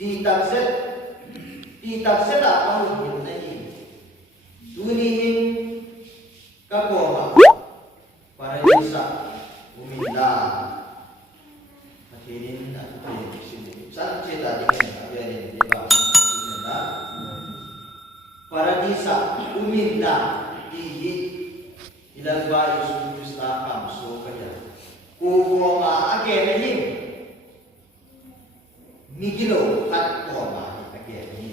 ti tak se la pa hu hin na hi tu ni hin ka ko ma paradisa uminda mathinin na tu sin san che ta ding na ya ni de ba na paradisa uminda ti hi ilan ba Yesus Krista kam so kaya ko ko ma age na hin migilo at ko ma age ni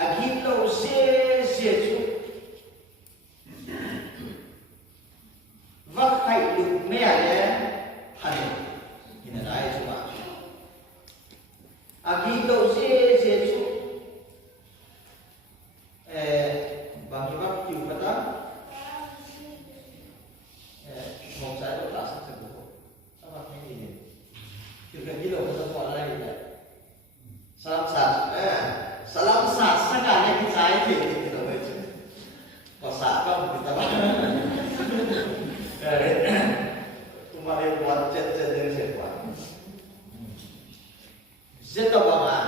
agilo se tu vắt hay được mẹ đấy thành thì là ai chú ạ agilo se tu bằng cái bắp chịu phát đó một trái đậu đá sắc sực của các bạn thấy gì nhỉ từ cái gì đâu mà sao gọi đây vậy salam sat sắc cả những cái trái thì đâu vậy chứ có sạ không thì ta bắt kemarin buat chat dari siapa zeta banga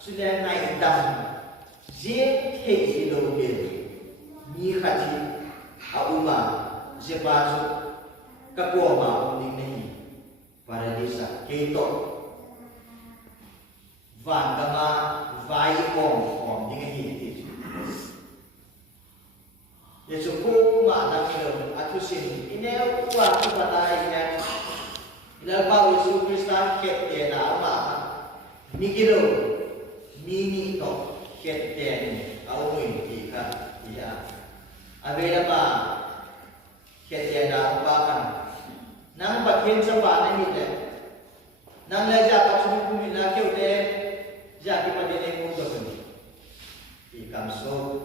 sudah naik dam Zet hei lo bin ni khati auma zebazu kakua ma uning nahi paradisa keito vandama vai om ding hi ti yesu ko ma na kilo atusin inel wa ku patai ina ila ba Yesus Kristus ke te na ma migilo mini to kết đèn áo mình thì cả thì à về là bà kết đèn đã ba căn nắng bật thiên sắp bà này mình đấy nắng lấy ra các chúng mình là kiểu thế ra cái vấn đề này cũng được thì cảm xúc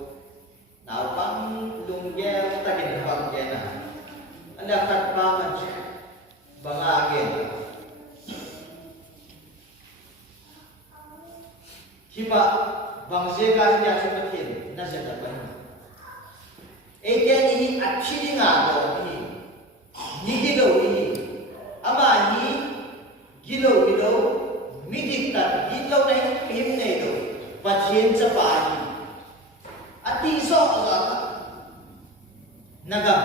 nào băng lùng ghe ta cái này hoặc ghe nào anh đã cắt ba mình bằng à ghe khi mà bằng dê ga nhà chúng ta thiền nó sẽ là vậy. Ấy cái này अच्छी đi ngả rồi đi, nhị cái đầu đi, ama nhị cái đầu, mít đi ta, cái đầu này phim này rồi, và thiên sẽ bài đi, ati so rồi, nagam,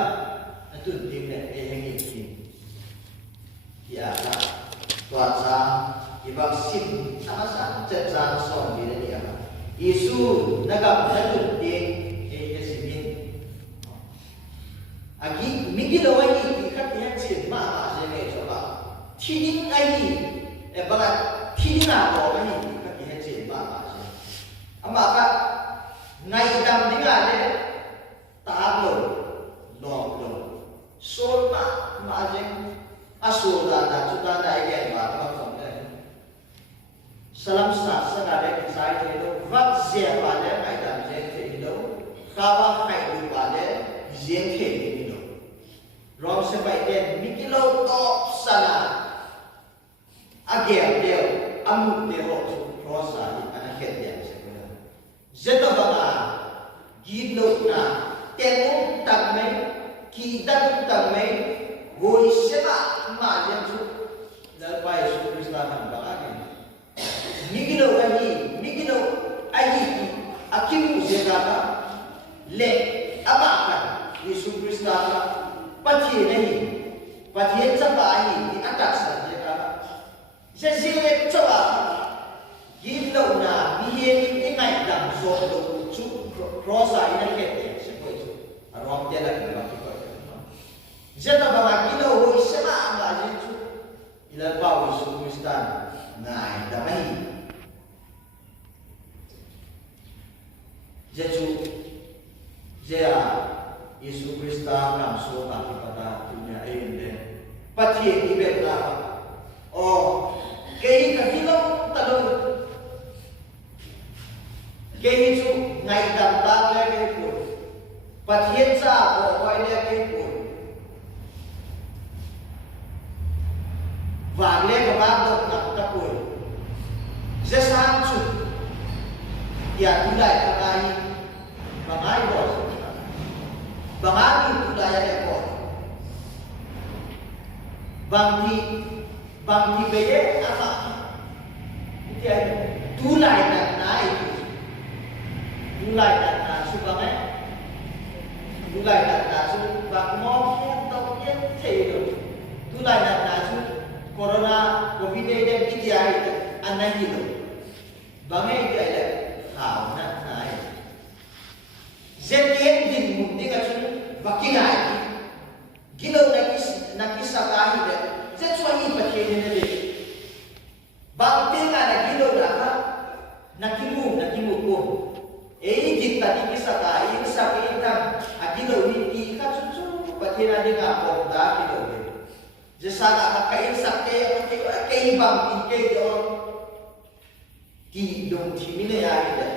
nó tuân tiếng này để hành nghề thiền, ya là toàn ra cái bác sĩ, sama chất sang son đi đây à. Yesus nagam natun din simin agi migilo ai ki khat yan sin ma se ne so ba thinin ai e ba thinina ko ai ki khat yan sin ma se ama ka ngai dam dinga le ta lo sol ma je asul da chu ta dai ke ba ta ko ne salam sa sagare ki sai the do vak zia ba le ngai dam je the do kawa khai du ba le yen the ni do rom se bai den mikilo to sana age deo amu de ho ro sa ni ana khet ya se ko zeta ba na gi lo na ten tak mai ki dan tak mai goi se ba ma jen su la bai su krista na ba age migilo ayi akimu zekaka le abaka Yesus Kristus pathie nahi pathie chapai di atas zekaka zeze chawa gilo na biye ni ngai dam so do chu rosa ina ke se ko arom dia la ba ko zeta ba gilo ho isema anga jesu ila pa Yesus Kristus ngai damai Jesu Yesus Kristus nam so ta pada dunia ini pathie ni bet la oh kei ka hilo talon kei chu ngai dam ta le ke ko pathie cha ko oi le ke ko và le ka ba do na ta ko je sang chu ya tulai ka ai bangai bos bangai tulai ya ko bangti bang di beye apa itu tulai dan naik tulai dan nasu bang tulai dan nasu bang mau atau yang cedok tulai dan nasu corona covid ini dia itu anak itu bang itu ada kau nak naik zetian din mungkin aja bakinai gilo nakis sakahi deh zetsuahi pakai ni deh bang tengah nak gilo dah nakimu ko kita di kisah kain sakitan agilo ni ika cucu pakai ni ngapok dah gilo jasa kain sakte pakai bang ike jo di dong timine ya ida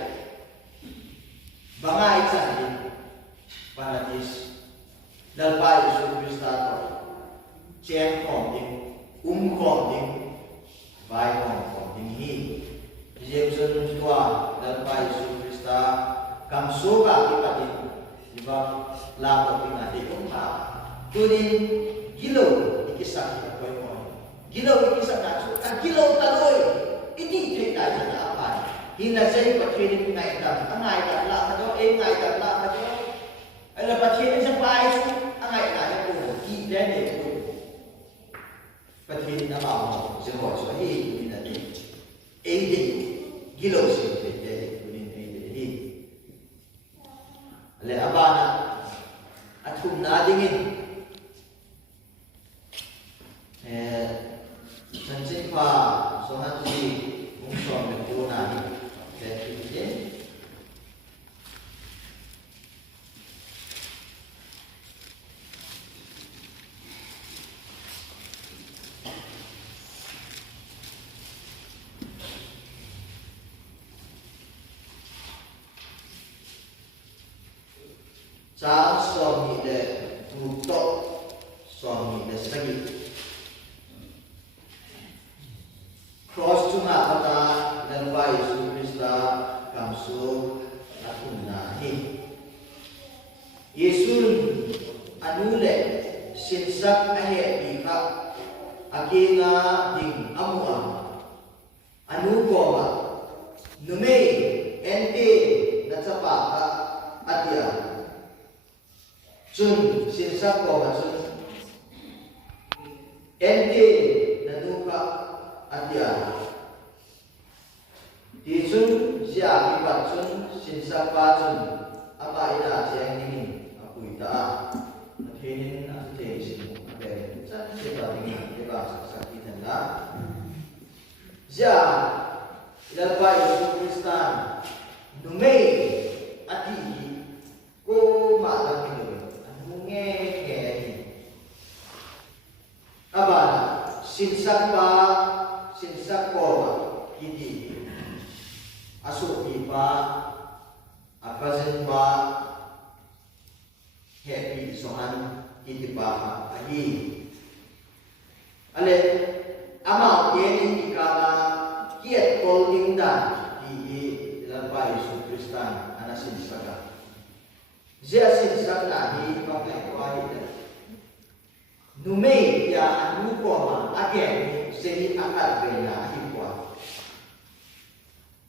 bangai sandi panatis dalpai substato chen kong kong vai kong hi Jebson tua dalpai substa kam soga ipati diba lato pinati umma kunin gilo ikisak ko gilo ikisak na gilo taloy ini cerita aja apa hina sai patrinin pinai ta angai ta la ka do ngai ta la ka do ala patrinin sa pai angai na ya ko ki de ne ko patrinin na ba mo se ho so hi ni na ni di gilo se de kunin hi ale abana atum na dingin sanjay pa sohan si mungsom na po namin kaya sa somi de tutok somi de sagi cross tuna kata dan bai Krista kamsu atunnahi Yesus anule sinsak ahe bika akinga ding amua anu koma nume ente natsapa atia Sun sinsak koma sun ente nanuka atia di sun siya ibat sun sinsak pa sun apa ina siya ini aku ita athinin athinin sin okay san siya ini diba sakit na siya ilal pa Yesus Kristan nume ati ko malang ito anunge abana sinsak koma hindi asuki pa akasin pa happy sohan hindi pa agi ale ama yeni ikala kiet holding dan di lalpai Yesus Kristan ana sinsaka zia sinsak nahi pakai kuai nume ya anu koma again seni akad bena hipwa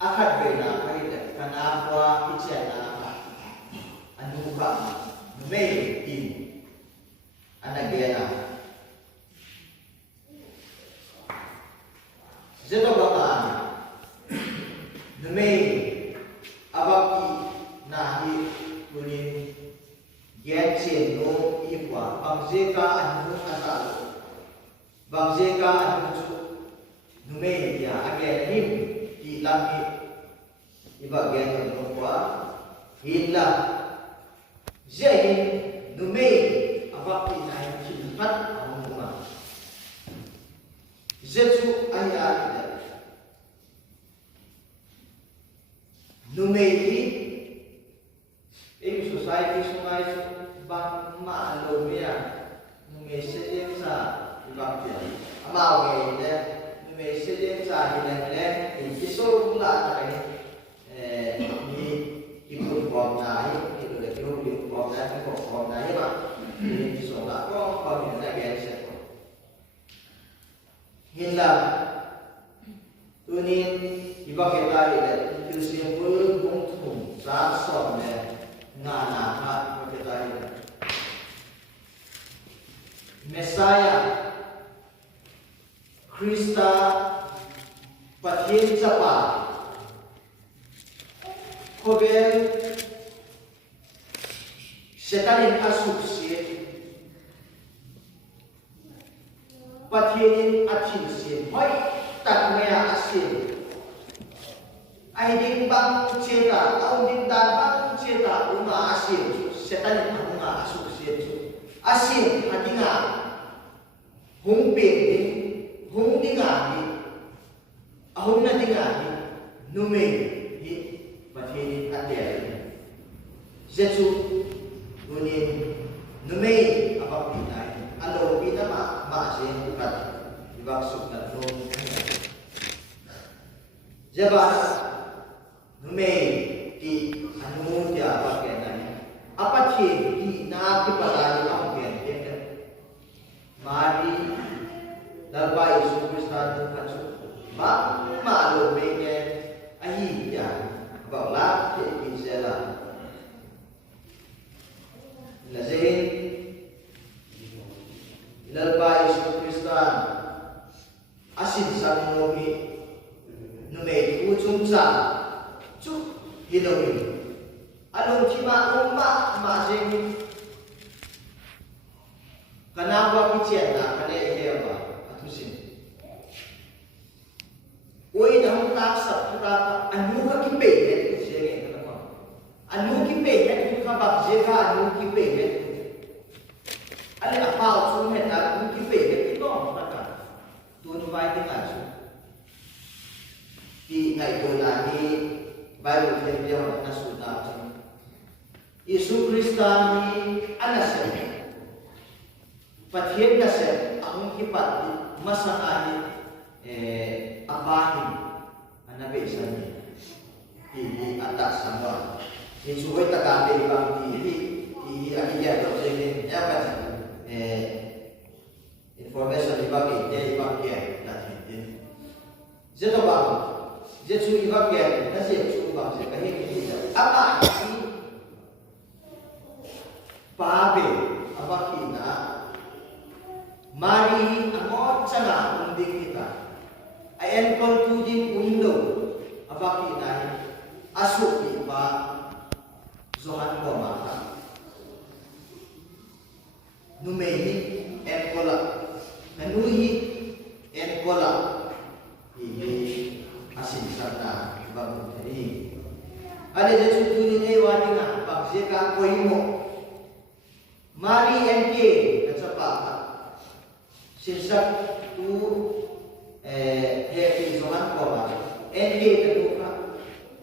akad bena kaida kanapa ichana anu ka nume in anagena zeta baka nume abaki nahi kunin get no hipwa bangzeka anu asal bangzeka anu nume ya again him di lami iba again anu kwa hila zain nume abaki na hilpat anu ma zetsu ayat nume ini society sungai bang maklum ya message yang sa ibang dia amaw ini message yang sa hilang iso pula ni ikut bom naik itu lagi ikut bom naik pak ini iso tak kok bom naik biasa hinla tunin ibaketa ile Christian pul bung thum sa som ne nga na ha ibaketa ile Messiah Krista pathin chapa Kobel Setanin asuk siya Patinin atin siya Hoy takmaya asin Ay din bang cita Taon din bang cita Uma asin Setanin ang nga asuk siya Asin hati nga Humpin din Hung di nga Ahong na di nga Numay Patinin atin Zetsu Gunin Numay Apang pinay Alo pina maasin Bukat Ibaksuk na nung Jaba Numay Di Anu Dia Apang pinay Apat Di Nakipalay Ang pinay Mari Lalba Isu Krista Maalo Beke Ahi Dia Bawla Isela Lazain Lalba Isu Krista Asin Sang Nomi Numei Ujung Sa Cuk Hidomi Alung Kima Umma Mazing Kanapa Pichian Na Kane Iheba Atusin Oi nang taksa kita anu ka kipe het sege kana anu kipe het ka bak jega anu kipe het ale apau chu het anu kipe het to maka tun vai ting achu di ngai to la ni Bible tem dia na suda Yesus Kristus ni anase pathian ka se ang kipat masangahi apahin anabe isanya ini atas sama ini suai tagabe bang ini akhirnya tu jadi apa information dibagi dia dibagi nanti jadi bang jadi suai dibagi nanti suai bang jadi ini apa ini pabe apa kita mari amot sana unding kita Ayan kontudin undo abaki nai asuk iba zohan ko maka numehi enkola nanuhi enkola ini asin sana bagu tadi ada jesutunin ay wadinga pagsika koimo mari enke natsapaka sinsak tu Happy Zohan Koma NK Teruka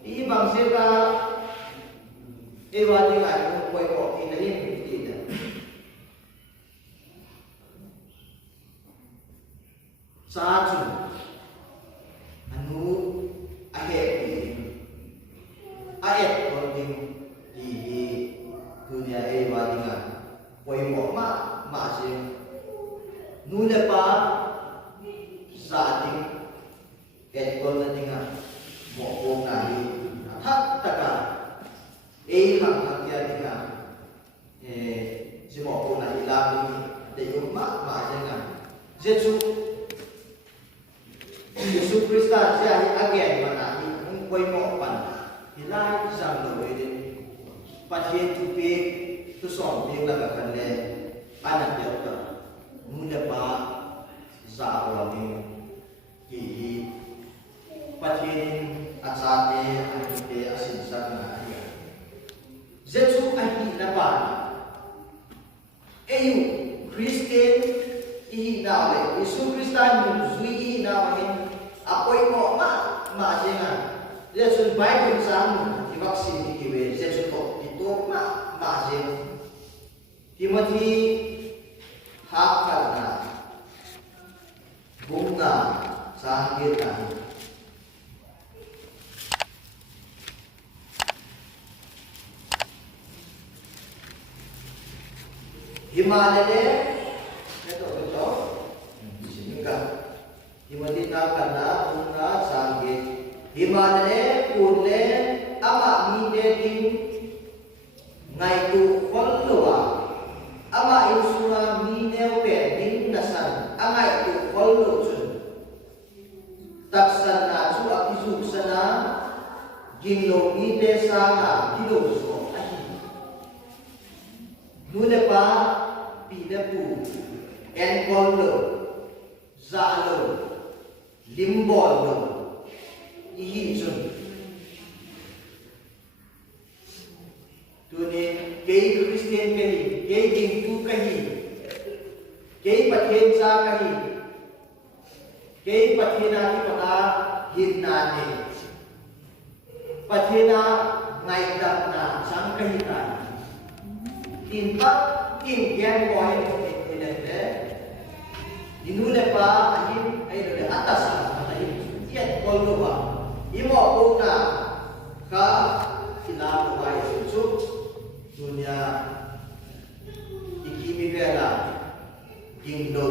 Di bang sila Ewa di nga yung koy ko Inahin Tidak Sa atin Anu Ahepi Aet Konding Di Dunia Ewa di nga Koy mo Maasin Nuna pa sa ating etkol na tinga mo nahi hak taka hang hakya tinga si mo na ilabi de yung ma Jesu Krista siya again manahi kung koy mo pan hilay isang lawin pasien tupi tusong yung lagakan le anak yata muna pa sa awami Ki pathin asate anite asinsa na iya Jesu ahi na ba Eyu Christian ihinawe Yesu Kristan yung zui ihinawe apoy mo ma Jesu Bible sa amin ibaksin ni kiwe Jesu to ito ma Timothy hakal na bunga sa hangin natin. Himalaya, ito, siningka. Timothy na kana una sangge himane punle ama minde din ngai tu kolwa ama insura mine pe din nasan angai tu kollo chun taksan na chu akisu sana ginlo mide sanga kilo so ahi nule pa pile pu en kollo zalo limbolo ihi chun tune kei Christian kahi kei Hindu kahi kei pathen cha kahi kei pathena ki pata hinna ne pathena ngai dam na sang kahi ta tin pa tin gen boy ne ne inule pa ahin ai le atas ai iat kollo ba imo ko na ka sila ko ai su dunia ikimi vela gindo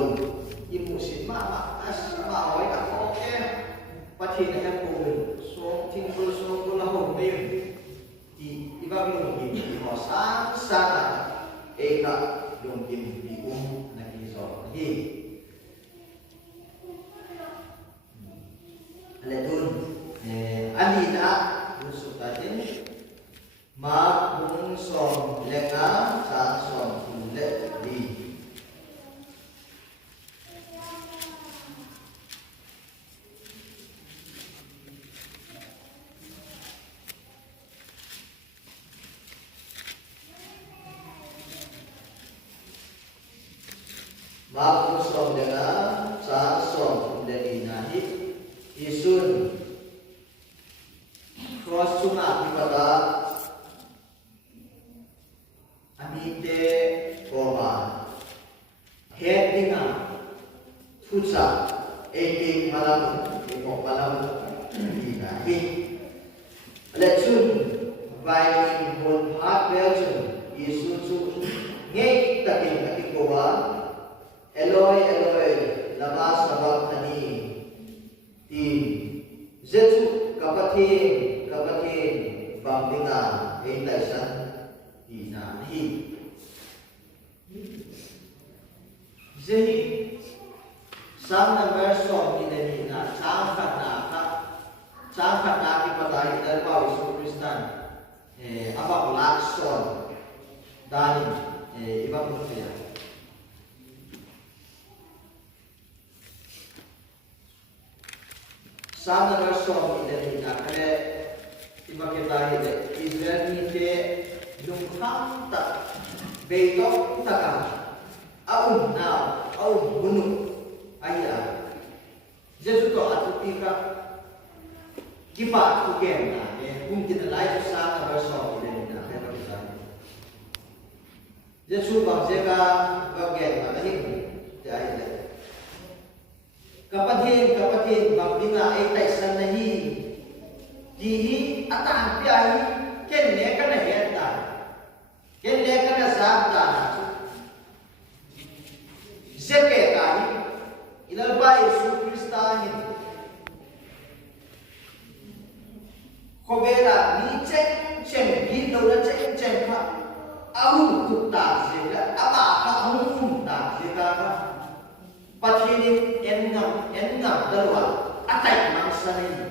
imu sin ma as ma oi ka ko ke pathi na ha ko so ting ko so ko la ho me iba bi ni ho sa sa e ka yung kim bi na ki so hi aledun alina usukatin ma som lenga sa som le di ma som lenga sa som le di nahi isun cross sunga pada amite koma headinga fusa eke malam eko malam dinahi letsun vai hon hat belchun isun su ngei takin atikowa eloi eloi lama sabachthani tin zetu kapathin bambinga ei laisan ina hi zehi sang number som ni ne na sang khat na ki patai dal pa Isu Kristan apa ulak son dani iba pun ya sang number som ni na kare iba kita ide Israel ni te yung kham ta beidok taka aun now aun bunu aya jesu to atuti ka kipa tu gen na kung kinalay sa na verso ile na kaya kita jesu bang jeka bagen matahin ti aya kapathin bang dinga ay taisan nahi dihi atang pi ai ken ne kana heta ken ne kana sabda zepe kai ilal ba Isu Kristahin kobera ni chen gindo na chen ka ahun kutta zega ama ka ahun ta zega ka pathinin engam dalwa atai mangsani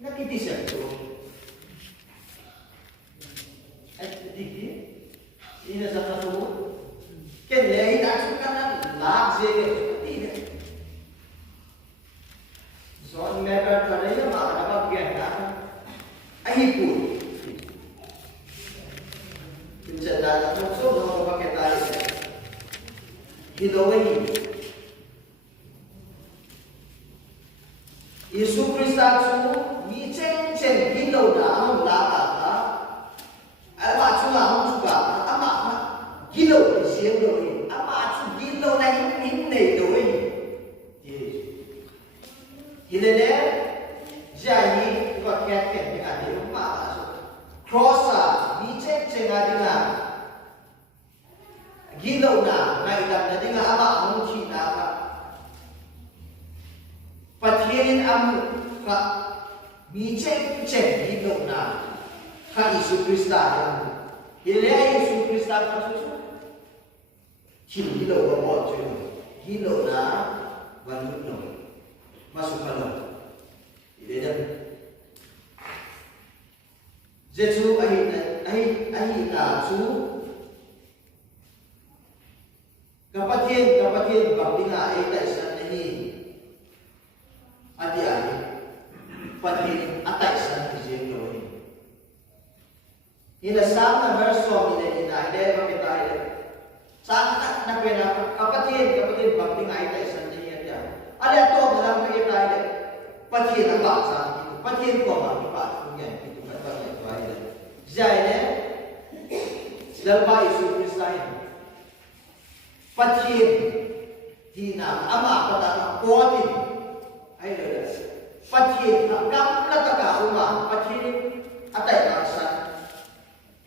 nakitisa to at digi ina sa kaso ken lei ta kana lag je ina so mega tare ma na ba ka ai pu pinjada na so no ba ke tare hidowai Isu Kristus ni chen hindo da la ka ama chu ma hong chu ka ama hindo ni xian do ni ama chu hindo na hin nei do ni hilele jai ko ket ni ka ni ma cross ni chen ga dinga hindo na ngai dam na dinga ama hong chi na ka pathin am kha mi chen chen hi lo na kha Isu Krista hele Isu Krista kha su hin hi lo ba mo chu hi lo na van lu no masuk kalau ide dan Jesu ahi na su kapatien bakdinga ai ta san ni adi ai patien atai san ki je no ni ila sam na verse ni ni na ide ba kita ide san na pena kapatien bakdinga ai ta san ni adi ada to dalam kita ide patien ba san patien ko ba ki pa ngen itu kata ni ba ide jai ne dalba Isu Krista pathin thì na ama pada kotin ai le pathin na kam la ta ka uma pathin atai na san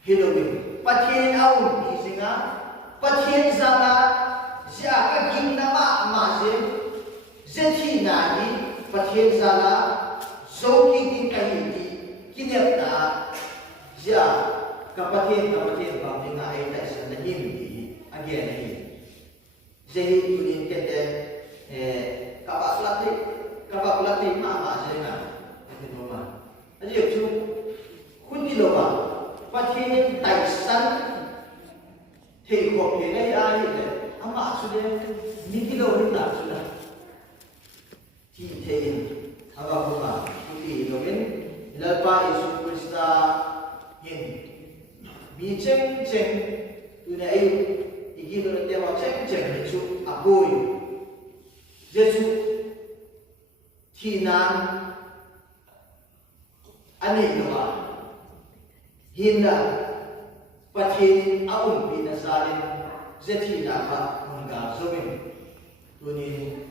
hilowi pathin au ni singa pathin zana ja ka gin na ma je thi na ni pathin zana zo ki din ka hi kinep na ja ka pathin ba dinga ai ta san na him again ni jadi tunin kete kabak latih mama jenga itu mama aja tu kunci loba pathin taisan hei kok ini ai le ama sudah mikilo kita sudah ti tein apa apa kunci loben lalpa Isu Krista hin mi ceng tuna ayu Igilo na tewa ceng Jesu agoy Jesu hinan ani loa hinda pathin aum pinasalin zeti na ka hangga zomin tunin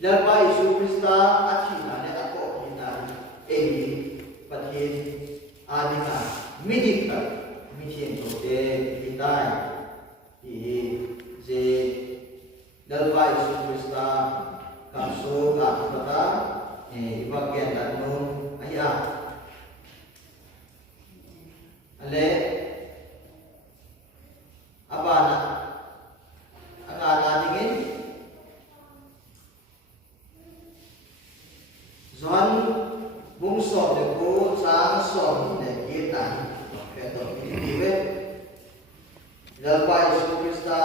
lalpa Isu Krista at hina na ako hinan ebi pathin adina midika mithin tote hitay je dalwa Isu Krista kaso kata bagian danun ayah ale apa nak akan dingin zon bungso deko sang som de kita ketok ini dalwa Isu Krista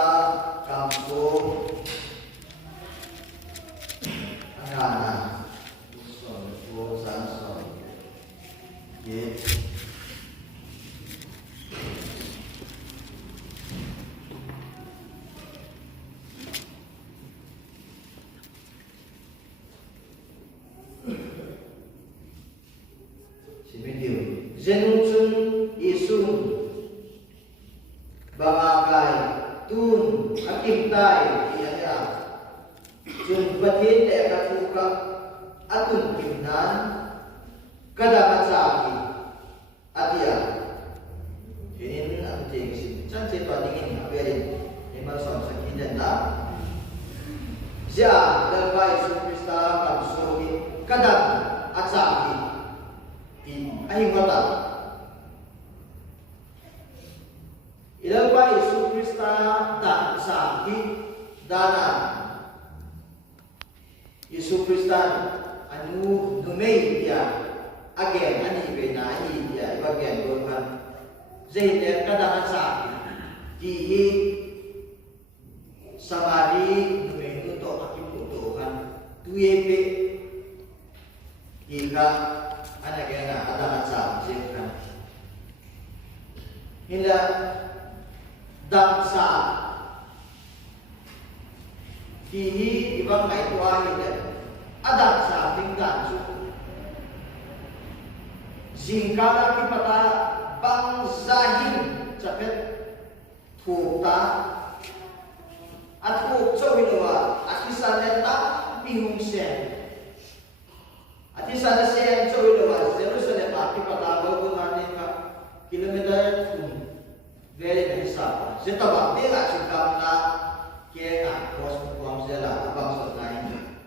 kampung angana bungso sang som ye Zenutun isun bangakai tun akimtai iya sun batin de katuka atun kimnan kadakasaki atia ini anting sin cantik dingin aberin memang son sakidan la ja dalbai Isu Krista kamsogi kadang atsaki ahing kota ilalpa Isu Krista dan sakti dana Isu Krista anu numei dia agen ani bena ani dia bagian Tuhan zehir kadang sakti di samari numei untuk akibat Tuhan tuyepe hingga ada kena ada macam jekan hingga damsa kihi ibang mai tua hingga ada sa tinggal su zingkala kipata bangsahin capet thuta athu chowilowa akisaneta bihung sen Ati sana siya so ilawas Jerusalem ati patabaw ko natin ka kilometer very bisa. Setawa dia sikap na kaya nga kos kuam sila abang sa tayo.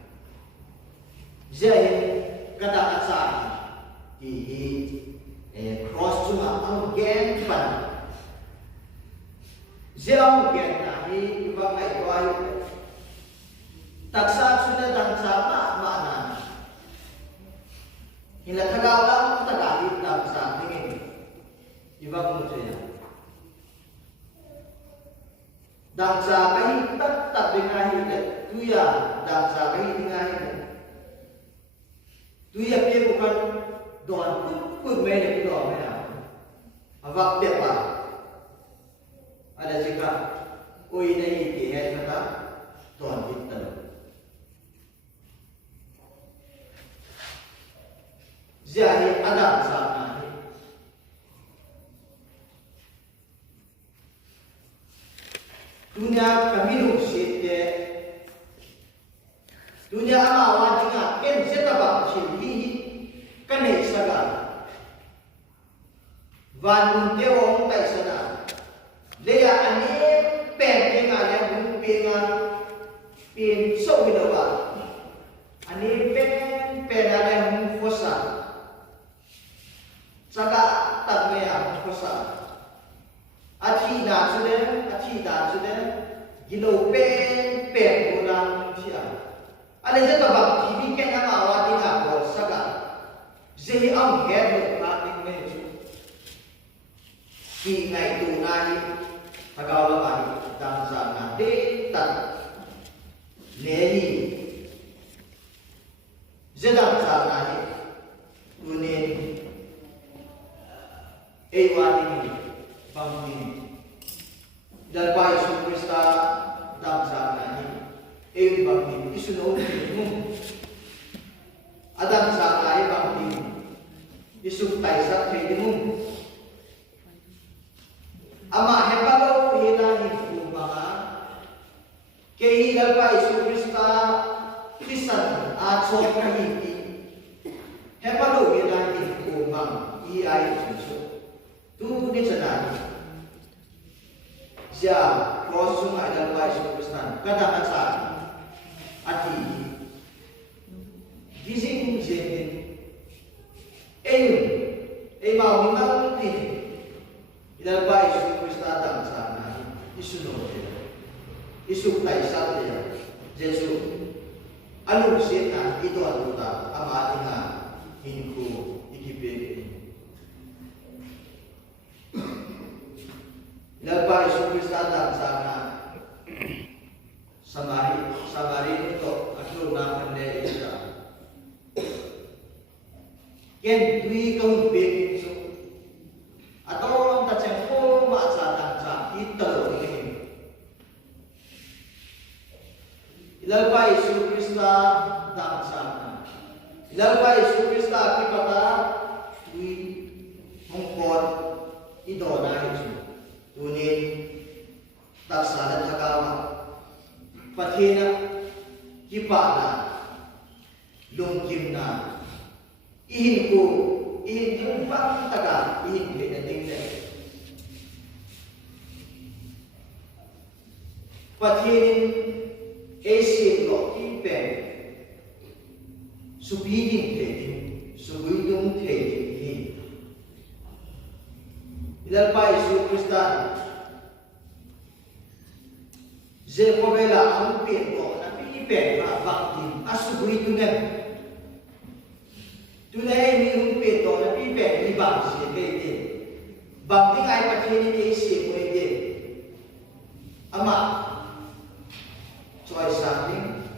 Jai kada asa hi cross chuma ang gen pan. Jai gen na hi ibang ay tuay. Taksa sudah dan sama mana. Hila tagawang tagahit dan sa tingin. Ibang mo siya. Dan sa kahit tak dengahin tuya dan sa kahit dengahin. Tuya pia bukan don pun mana kita mana. Awak dia apa? Ada jika oi nahi dia kata don kita. Jadi ada sana. Dunia kami rusite, dunia amat dengan ken setabak sini kene saga. Van teong tai sana, dia ane pen dengan yang pengan pen so binawa, ane pen ada yang fosa, saga tak mea fosa. Aci dah sudah, gilo pen orang siapa. Ada je tabak TV kan nama awak tinggal bol saga. Jadi am head marketing manager. Ki ngai tu nai tagaw lamai dan sana data neni. Zedam sana ni unen ewa ini bangkit. Dan bayi superstar dalam sana ini, bangkit isu nombor ada sana bangkit isu taisat medium. Ama hepalo hilang itu mana? Kehilal bayi superstar kisan acok kahiti hepalo hilang itu mana? Ia itu tu ni cenah. Siapa cross sungai dan bayi superstar kadang asa ati gising jenin mau minang ni dan bayi superstar dan sana isu noje isu taisat ya Jesu alu sena itu aluta amatina hinku ikipe Lepas superstar dan sana samari itu aku nak kendai kita. Ken dui kau bikin so atau orang tak cengkok macam dan kita ini. Lepas superstar dan sana, lepas superstar kita dui mengkot itu dah itu. Tunin tak salah tagawa pathina kipana lungkim na ihin yung bang taga ihin pinating na pathinin esin lo kipen subidin tetin subidung tetin Ilal pai superstar Jehovela ang pinto na pinipen na baktin asubui tunan tunay mi ang pinto na pinipen ni bang siya pwede baktin ay patinin niya siya pwede ama choice something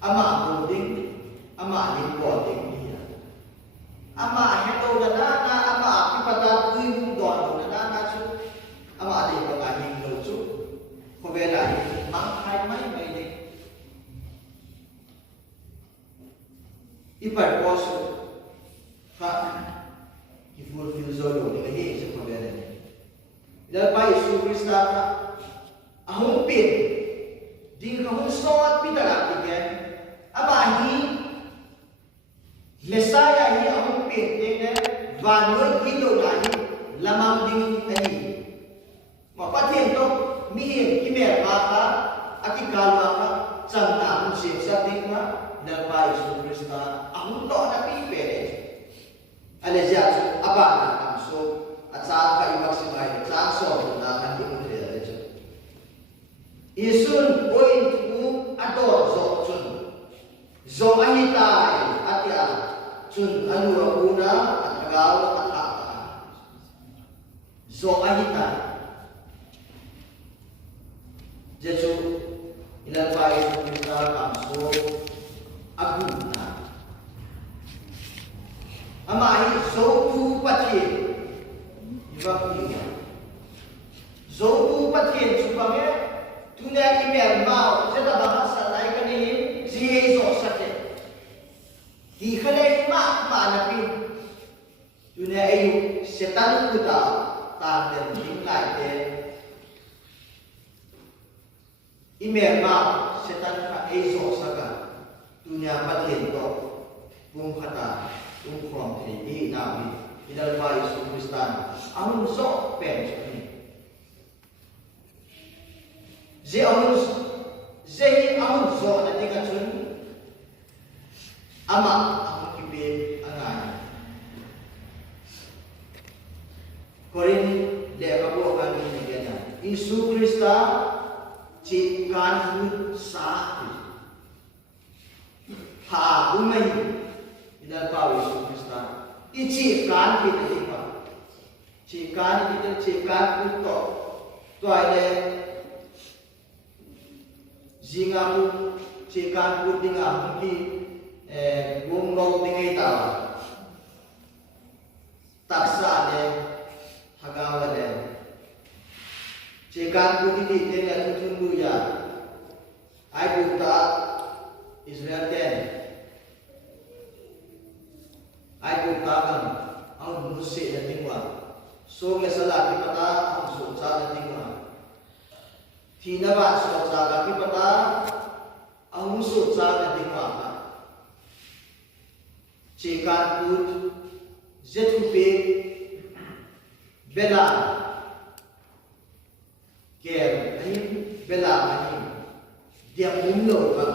ama holding ama importing niya ama heto na ama pipatap yung doon ama ada yang mengahing lucu, kebela ini mangkai mai ni. Ibar koso, kak, kifur filzolo ni kahi sa kebela ni. Dahil pa Yesus Krista ka, ahong pin, di kahong sot pitalak tiyan, abahi, Mesaya hi ahong pin, tingnan, vanoy kilo nahi, lamang ding ani. Mapathin to mihin kimer maka akikalwa ka samta ang siya sa tingma inalpa Yesus Krista ang to na pipere. Alezia so aba na kamso at sa ka ibang simay sa so na kanti mo dire so. Isun point ku ador so sun. Zo ahitai atia sun anu una at agaw at ata. Zo ahitai. Jesu inalpa Yesus Krista kamso aguna. Amai zotu patien ibaknya zotu patien supaya dunia email mau kita bahasa lain kan ini Yesus saja di kene mak nabi dunia itu setan kita tak tinggal de email mau setan ka Yesus saja dunia patien to bung kata from the nabi inalpa Yesus Krista amun sok pen ini Zehi amun sok na tingkat sun ama amun kibin angan korin dia kabu akan menjadinya Yesus Krista cikan sa ha umay inalpa Yesus Krista icikan kita tiba cikan kita cikan untuk tu ada zingamu cikan putinga di gumrong tingay tawa taksa de hagawa de cikan putin di dengan tutundu ya ay buta Israel ten ay buta ang musi na tingwa so nga sala kipata ang susa na tingwa Tinaba so sa kipata ang susa na tingwa ka cikan put zetupe bela ker ahim bela ahim dia mumlo ka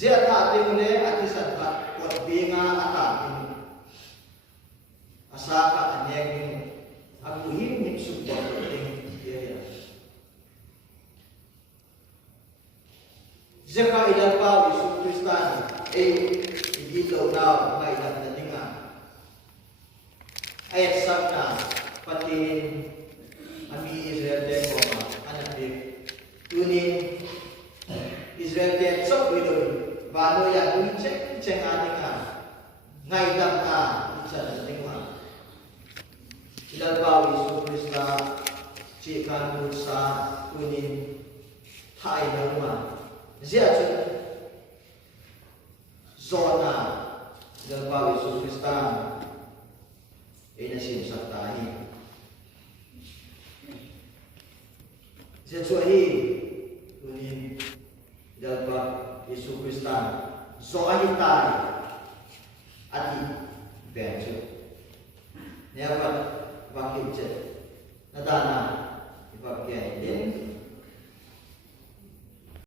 Zia ating uli at isagkat kot binga ating asaka anyeng aguhim ni support ating iya. Zia ka ilalpa Yesus Kristan igitaw na mailan na tinga ayat sabna patin ami Israel den koma anak tunin Israel den sok widoi Bano ya ucek cenganinga ngai damna ucap tingwa ilal bawi Yesus Krista cikan dosa kuning thai nama zia chu zona ilal bawi Yesus Krista ina sim saktahi zia chu hi kuning ilal bawi Yesus Krista soahitai ati benjo. Never vakit nadana